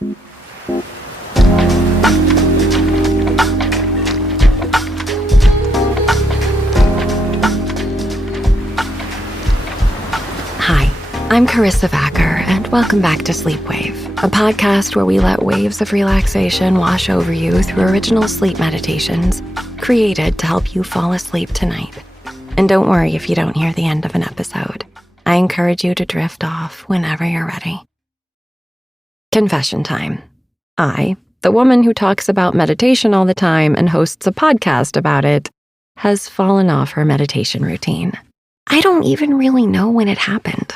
Hi, I'm Karissa Vacker, and welcome back to Sleep Wave, a podcast where we let waves of relaxation wash over you through original sleep meditations created to help you fall asleep tonight. And don't worry if you don't hear the end of an episode. I encourage you to drift off whenever you're ready. Confession time. I, the woman who talks about meditation all the time and hosts a podcast about it, has fallen off her meditation routine. I don't even really know when it happened.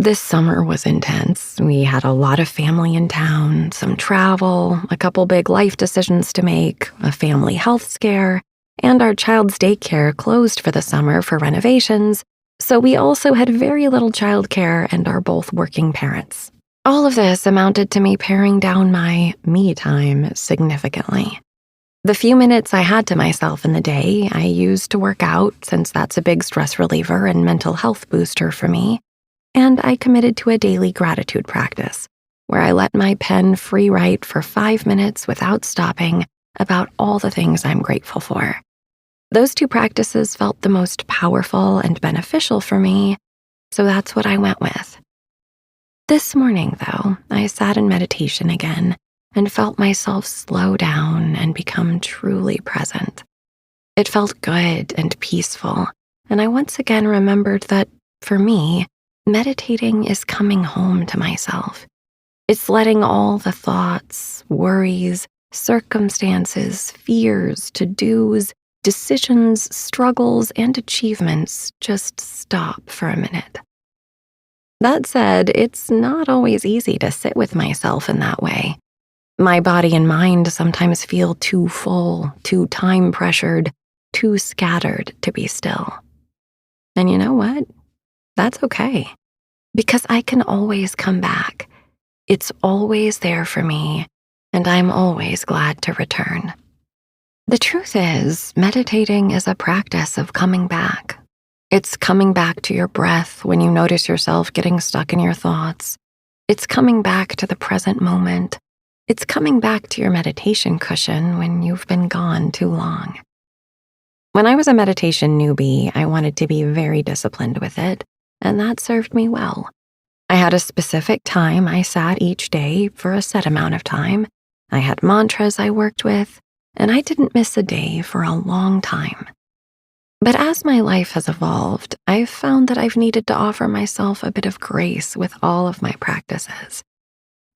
This summer was intense. We had a lot of family in town, some travel, a couple big life decisions to make, a family health scare, and our child's daycare closed for the summer for renovations, so we also had very little childcare and are both working parents. All of this amounted to me paring down my me time significantly. The few minutes I had to myself in the day, I used to work out, since that's a big stress reliever and mental health booster for me, and I committed to a daily gratitude practice, where I let my pen free write for 5 minutes without stopping about all the things I'm grateful for. Those two practices felt the most powerful and beneficial for me, so that's what I went with. This morning, though, I sat in meditation again and felt myself slow down and become truly present. It felt good and peaceful, and I once again remembered that, for me, meditating is coming home to myself. It's letting all the thoughts, worries, circumstances, fears, to-dos, decisions, struggles, and achievements just stop for a minute. That said, it's not always easy to sit with myself in that way. My body and mind sometimes feel too full, too time-pressured, too scattered to be still. And you know what? That's okay, because I can always come back. It's always there for me, and I'm always glad to return. The truth is, meditating is a practice of coming back. It's coming back to your breath when you notice yourself getting stuck in your thoughts. It's coming back to the present moment. It's coming back to your meditation cushion when you've been gone too long. When I was a meditation newbie, I wanted to be very disciplined with it, and that served me well. I had a specific time I sat each day for a set amount of time. I had mantras I worked with, and I didn't miss a day for a long time. But as my life has evolved, I've found that I've needed to offer myself a bit of grace with all of my practices.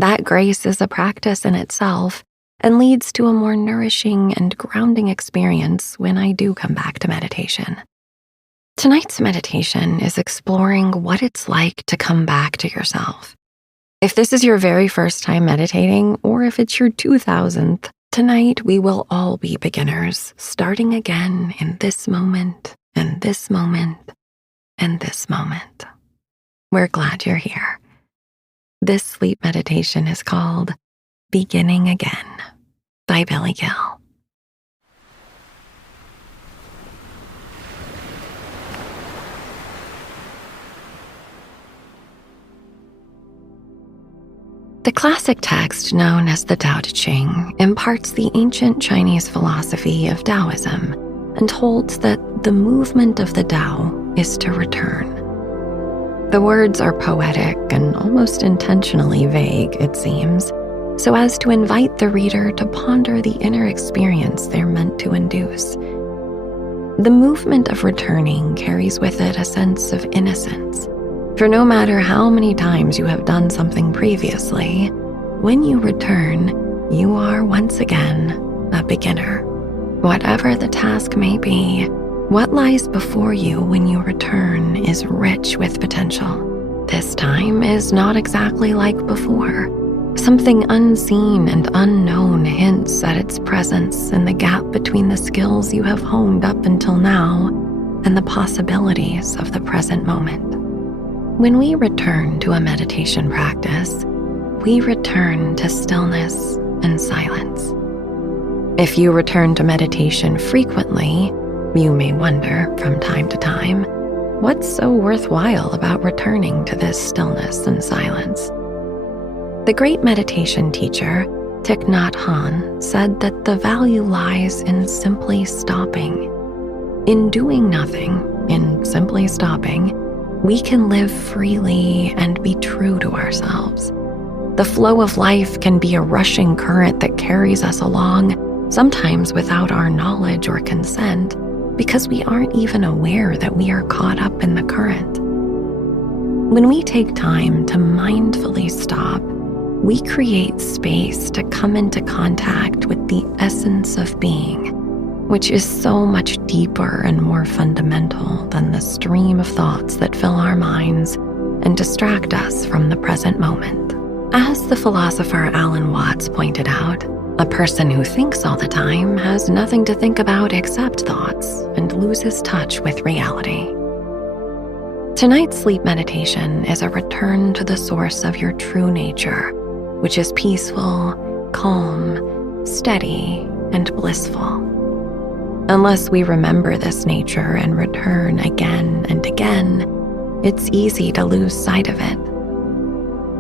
That grace is a practice in itself and leads to a more nourishing and grounding experience when I do come back to meditation. Tonight's meditation is exploring what it's like to come back to yourself. If this is your very first time meditating, or if it's your 2000th, tonight we will all be beginners, starting again in this moment, and this moment, and this moment. We're glad you're here. This sleep meditation is called Beginning Again by Billy Gill. The classic text known as the Tao Te Ching imparts the ancient Chinese philosophy of Taoism and holds that the movement of the Tao is to return. The words are poetic and almost intentionally vague, it seems, so as to invite the reader to ponder the inner experience they're meant to induce. The movement of returning carries with it a sense of innocence. For no matter how many times you have done something previously, when you return, you are once again a beginner. Whatever the task may be, what lies before you when you return is rich with potential. This time is not exactly like before. Something unseen and unknown hints at its presence in the gap between the skills you have honed up until now and the possibilities of the present moment. When we return to a meditation practice, we return to stillness and silence. If you return to meditation frequently, you may wonder from time to time, what's so worthwhile about returning to this stillness and silence? The great meditation teacher, Thich Nhat Hanh, said that the value lies in simply stopping. In doing nothing, in simply stopping, we can live freely and be true to ourselves. The flow of life can be a rushing current that carries us along, sometimes without our knowledge or consent, because we aren't even aware that we are caught up in the current. When we take time to mindfully stop, we create space to come into contact with the essence of being, which is so much deeper and more fundamental than the stream of thoughts that fill our minds and distract us from the present moment. As the philosopher Alan Watts pointed out, a person who thinks all the time has nothing to think about except thoughts and loses touch with reality. Tonight's sleep meditation is a return to the source of your true nature, which is peaceful, calm, steady, and blissful. Unless we remember this nature and return again and again, it's easy to lose sight of it.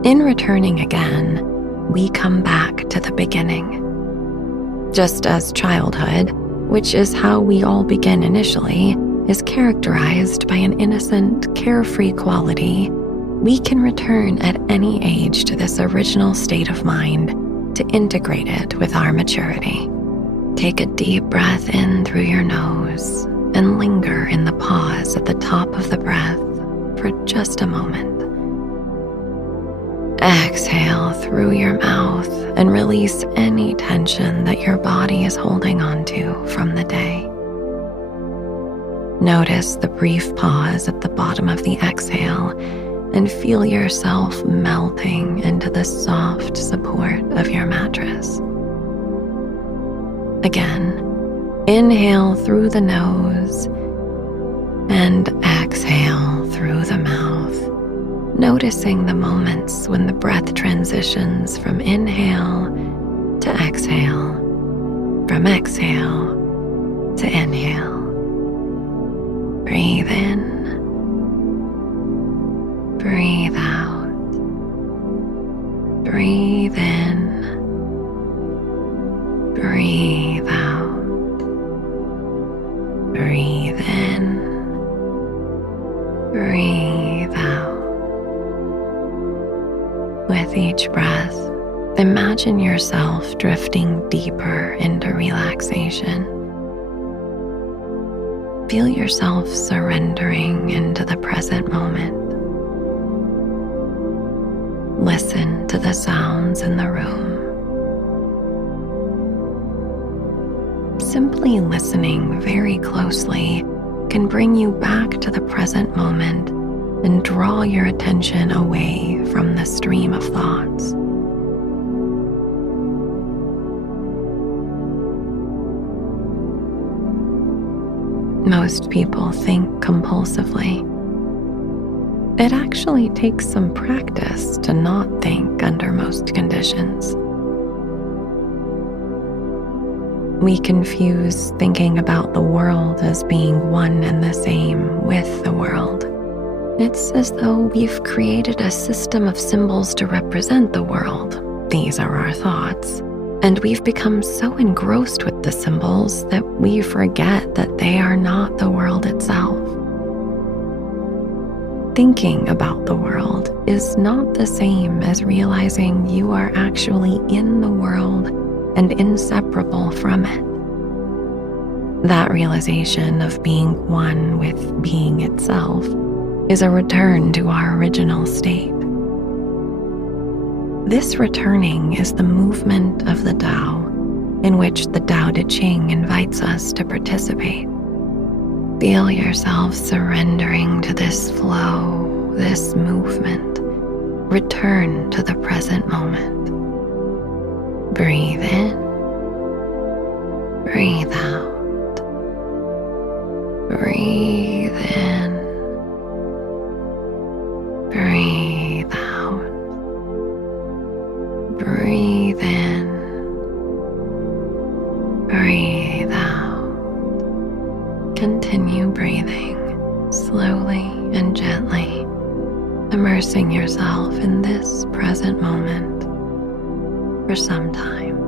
In returning again, we come back to the beginning. Just as childhood, which is how we all begin initially, is characterized by an innocent, carefree quality, we can return at any age to this original state of mind to integrate it with our maturity. Take a deep breath in through your nose and linger in the pause at the top of the breath for just a moment. Exhale through your mouth and release any tension that your body is holding onto from the day. Notice the brief pause at the bottom of the exhale and feel yourself melting into the soft support of your mattress. Again, inhale through the nose and exhale through the mouth, noticing the moments when the breath transitions from inhale to exhale, from exhale to inhale. Breathe in, breathe out, breathe in, breathe out, breathe in, breathe out. With each breath, imagine yourself drifting deeper into relaxation. Feel yourself surrendering into the present moment. Listen to the sounds in the room. Simply listening very closely can bring you back to the present moment and draw your attention away from the stream of thoughts. Most people think compulsively. It actually takes some practice to not think under most conditions. We confuse thinking about the world as being one and the same with the world. It's as though we've created a system of symbols to represent the world. These are our thoughts. And we've become so engrossed with the symbols that we forget that they are not the world itself. Thinking about the world is not the same as realizing you are actually in the world and inseparable from it. That realization of being one with being itself is a return to our original state. This returning is the movement of the Tao, in which the Tao Te Ching invites us to participate. Feel yourself surrendering to this flow, this movement. Return to the present moment. Breathe in, breathe out, breathe in, breathe out. Breathe in, breathe out. Continue breathing slowly and gently, immersing yourself in this present moment. for some time.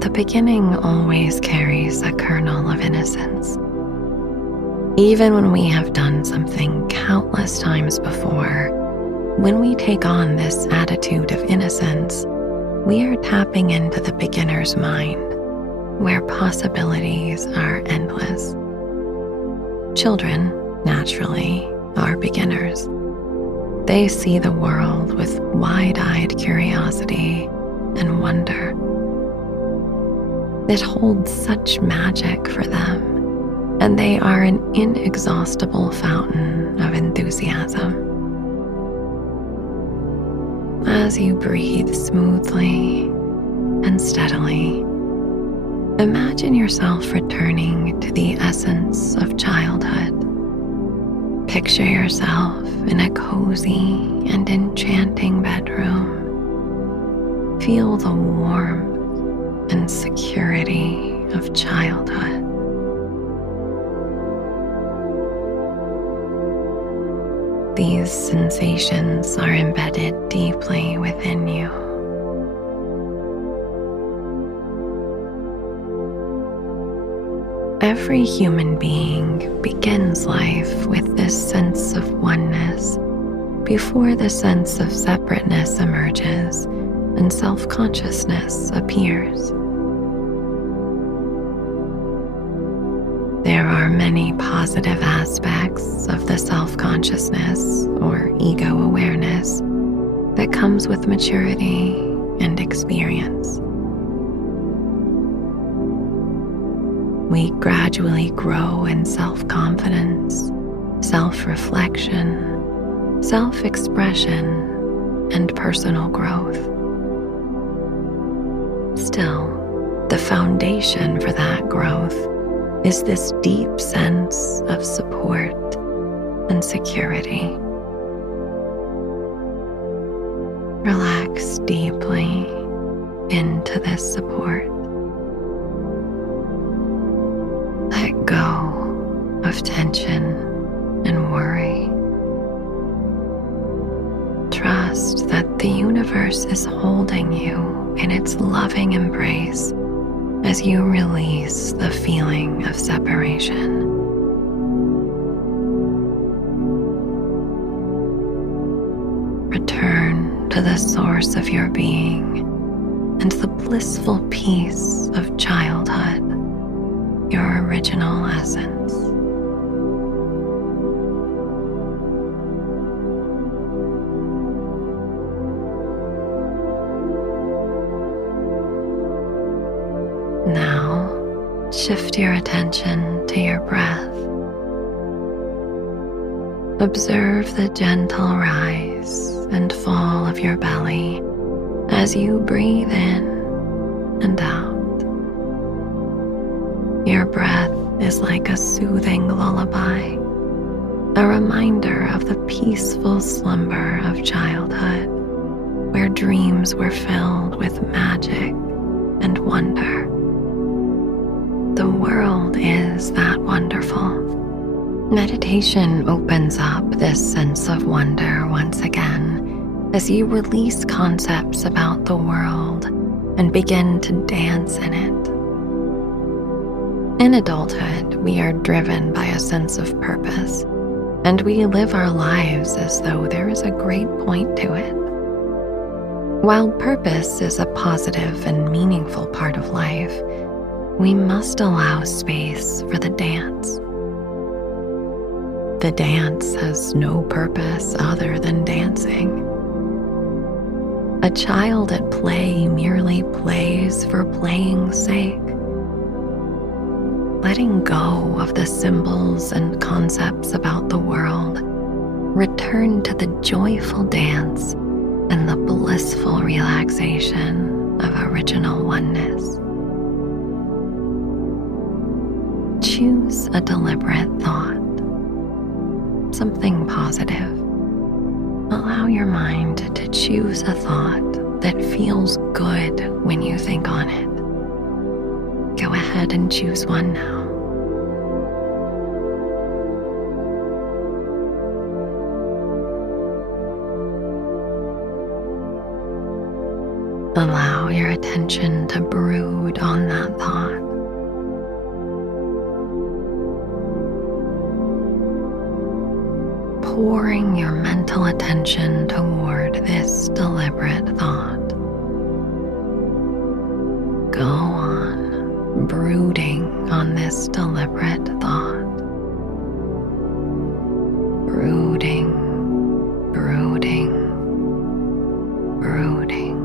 The beginning always carries a kernel of innocence. Even when we have done something countless times before, when we take on this attitude of innocence, we are tapping into the beginner's mind, where possibilities are endless. Children, naturally, are beginners. They see the world with wide-eyed curiosity and wonder. It holds such magic for them, and they are an inexhaustible fountain of enthusiasm. As you breathe smoothly and steadily, imagine yourself returning to the essence of childhood. Picture yourself in a cozy and enchanting bedroom. Feel the warmth and security of childhood. These sensations are embedded deeply within you. Every human being begins life with this sense of oneness before the sense of separateness emerges and self-consciousness appears. There are many positive aspects of the self-consciousness or ego awareness that comes with maturity and experience. We gradually grow in self-confidence, self-reflection, self-expression, and personal growth. Still, the foundation for that growth is this deep sense of support and security. Relax deeply into this support. Let go of tension and worry. Trust that the universe is holding you in its loving embrace as you release the feeling of separation. Return to the source of your being and the blissful peace of childhood, your original essence. Now, shift your attention to your breath. Observe the gentle rise and fall of your belly as you breathe in and out. Your breath is like a soothing lullaby, a reminder of the peaceful slumber of childhood, where dreams were filled with magic and wonder. The world is that wonderful. Meditation opens up this sense of wonder once again as you release concepts about the world and begin to dance in it. In adulthood, we are driven by a sense of purpose, and we live our lives as though there is a great point to it. While purpose is a positive and meaningful part of life, we must allow space for the dance. The dance has no purpose other than dancing. A child at play merely plays for playing's sake. Letting go of the symbols and concepts about the world, return to the joyful dance and the blissful relaxation of original oneness. Choose a deliberate thought, something positive. Allow your mind to choose a thought that feels good when you think on it. Go ahead and choose one now. Allow your attention to brood on that thought. Pouring your mental attention toward this deliberate thought. Go on, brooding on this deliberate thought. Brooding, brooding, brooding.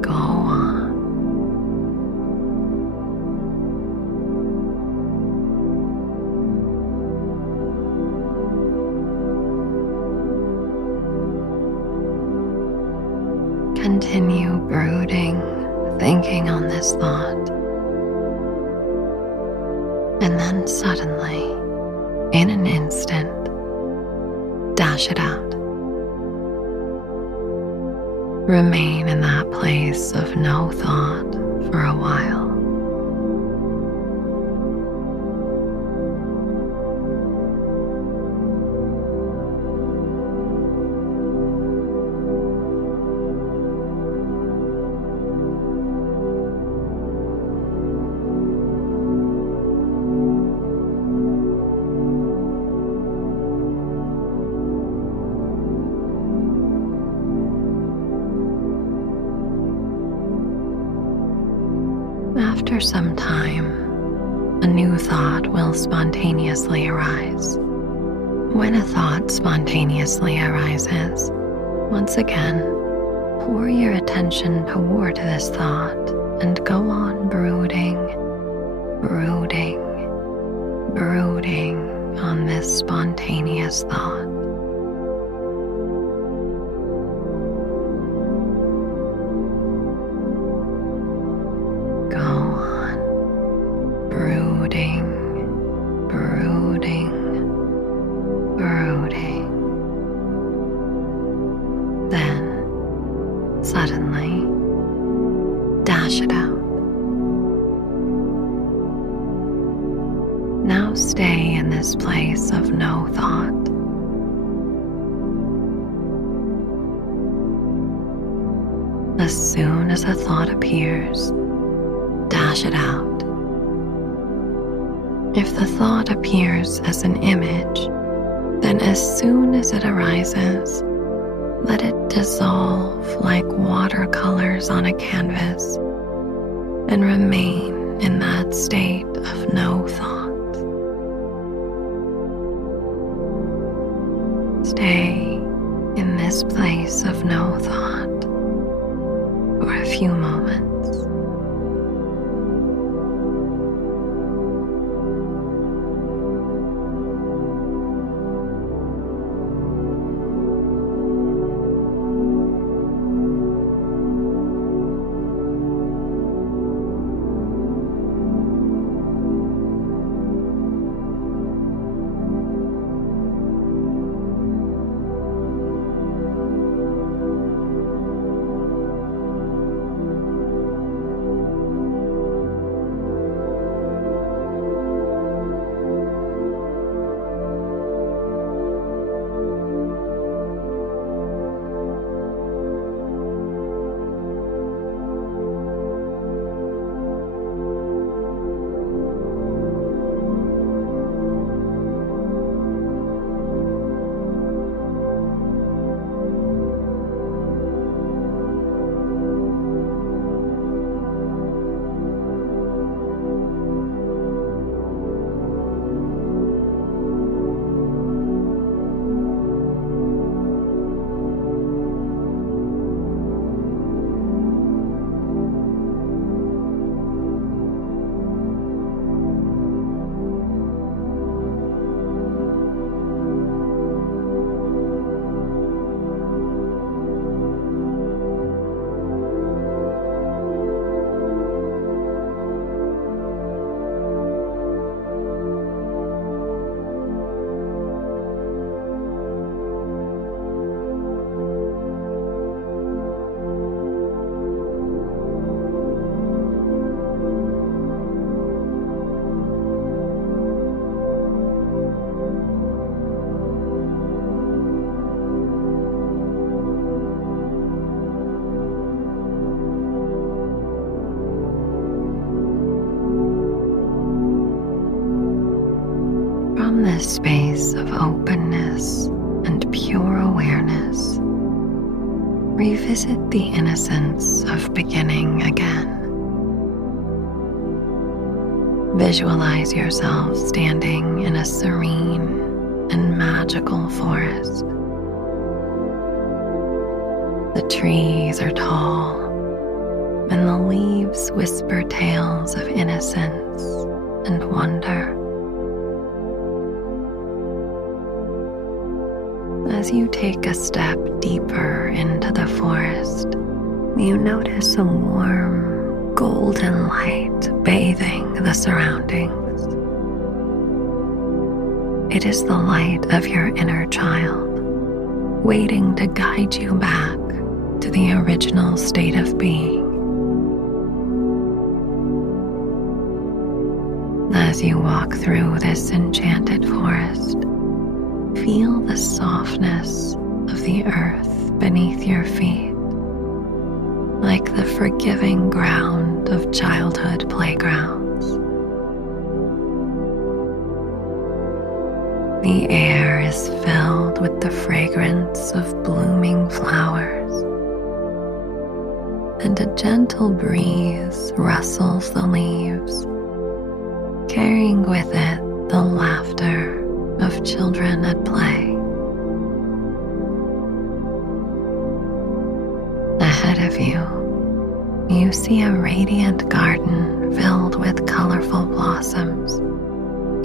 Go on. Continue brooding, thinking on this thought. And then suddenly, in an instant, dash it out. Remain in that place of no thought for a while. After some time, a new thought will spontaneously arise. When a thought spontaneously arises, once again, pour your attention toward this thought and go on brooding, brooding, brooding on this spontaneous thought. Brooding, brooding, brooding. Then, suddenly, dash it out. Now stay in this place of no thought. As soon as a thought appears, dash it out. If the thought appears as an image, then as soon as it arises, let it dissolve like watercolors on a canvas and remain in that state of no thought. Stay in this place of no thought for a few moments. a space of openness and pure awareness, revisit the innocence of beginning again. Visualize yourself standing in a serene and magical forest. The trees are tall, and the leaves whisper tales of innocence and wonder. As you take a step deeper into the forest, you notice a warm, golden light bathing the surroundings. It is the light of your inner child, waiting to guide you back to the original state of being. As you walk through this enchanted forest, feel the softness of the earth beneath your feet, like the forgiving ground of childhood playgrounds. The air is filled with the fragrance of blooming flowers, and a gentle breeze rustles the leaves, carrying with it the laughter of children at play. Ahead of you, you see a radiant garden filled with colorful blossoms.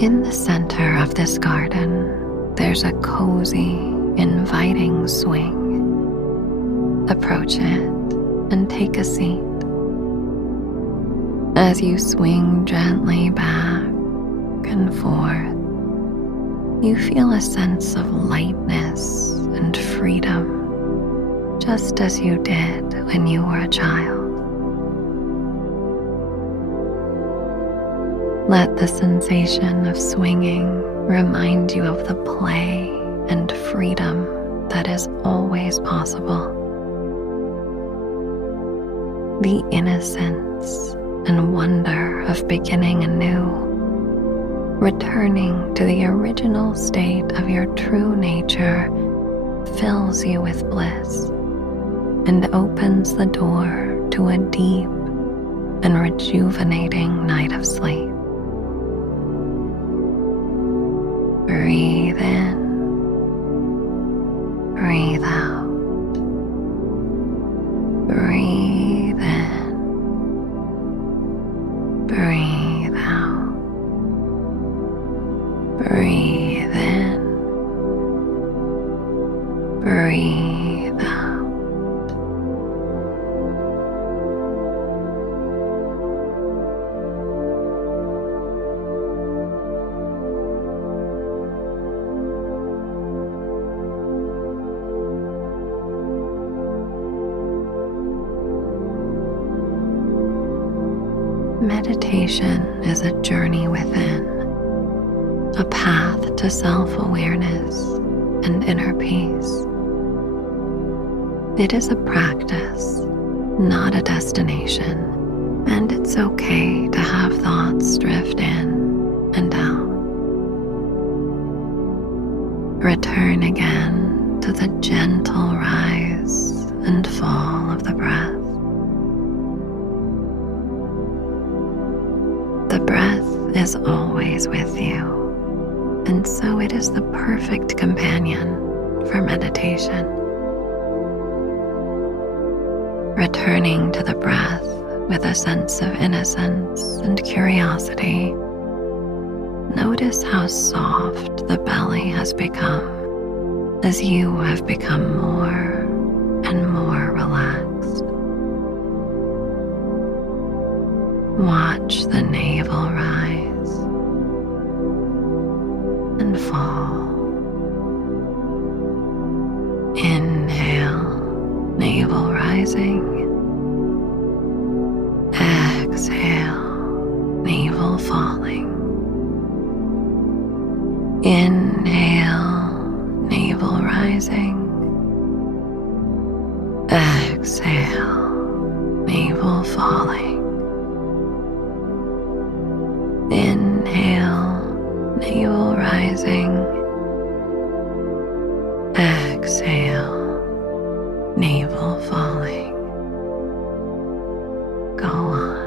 In the center of this garden, there's a cozy, inviting swing. Approach it and take a seat. As you swing gently back and forth, you feel a sense of lightness and freedom, just as you did when you were a child. Let the sensation of swinging remind you of the play and freedom that is always possible. The innocence and wonder of beginning anew, returning to the original state of your true nature, fills you with bliss and opens the door to a deep and rejuvenating night of sleep. Breathe in, breathe out, breathe in, breathe out, breathe in, breathe out. Meditation is a journey within, a path to self-awareness and inner peace. It is a practice, not a destination, and it's okay to have thoughts drift in and out. Return again to the gentle rise and fall of the breath. The breath is always with you, and so it is the perfect companion for meditation. Returning to the breath with a sense of innocence and curiosity, notice how soft the belly has become as you have become more and more relaxed. Watch the navel rise and fall. Inhale, navel rising. Exhale, navel falling. Inhale, navel rising. Exhale, navel falling. Inhale, navel rising. rising. Exhale, navel falling. Go on.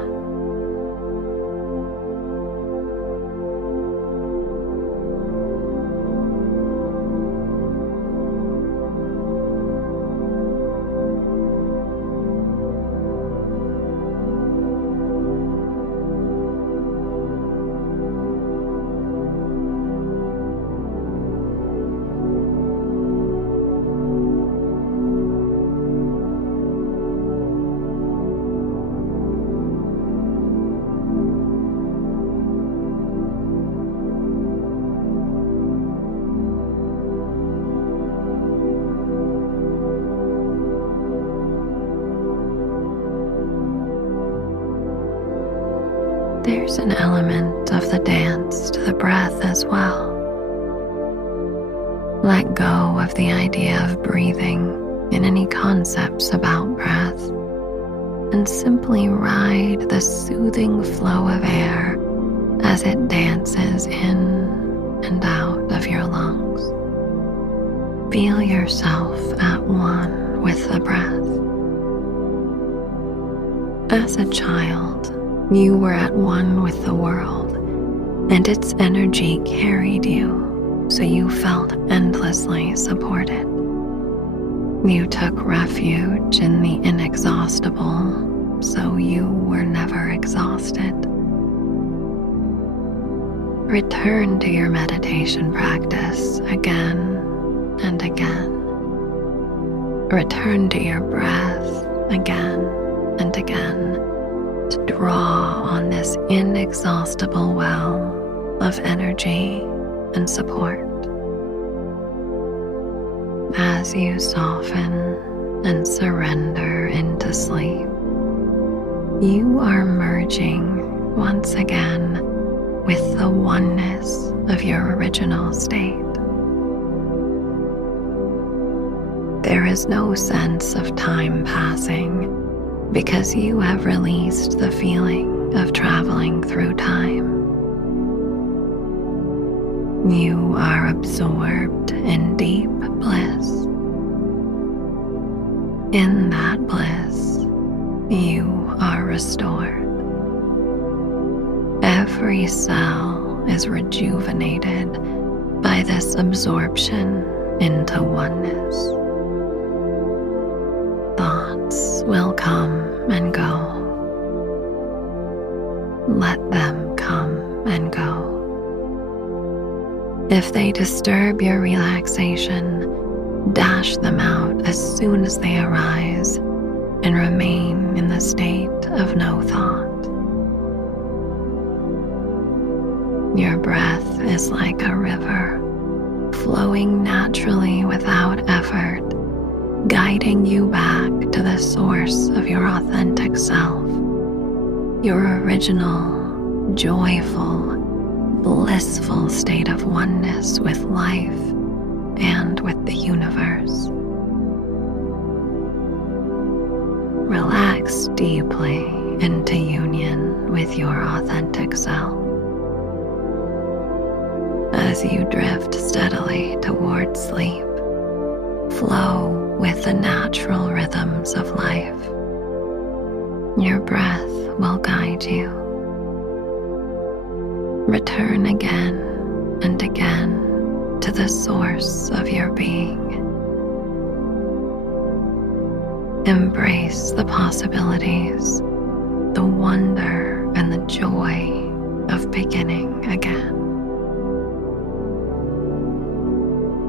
There's an element of the dance to the breath as well. Let go of the idea of breathing and any concepts about breath, and simply ride the soothing flow of air as it dances in and out of your lungs. Feel yourself at one with the breath. As a child, you were at one with the world, and its energy carried you, so you felt endlessly supported. You took refuge in the inexhaustible, so you were never exhausted. Return to your meditation practice again and again. Return to your breath again and again, to draw on this inexhaustible well of energy and support. As you soften and surrender into sleep, you are merging once again with the oneness of your original state. There is no sense of time passing, because you have released the feeling of traveling through time. You are absorbed in deep bliss. In that bliss, you are restored. Every cell is rejuvenated by this absorption into oneness. Thoughts will come and go. Let them come and go. If they disturb your relaxation, dash them out as soon as they arise and remain in the state of no thought. Your breath is like a river, flowing naturally without effort, guiding you back to the source of your authentic self, your original, joyful, blissful state of oneness with life and with the universe. Relax deeply into union with your authentic self. As you drift steadily toward sleep, flow with the natural rhythms of life. Your breath will guide you. Return again and again to the source of your being. Embrace the possibilities, the wonder and the joy of beginning again.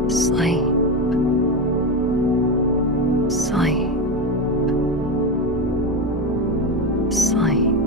Sleep. Sleep. Sleep.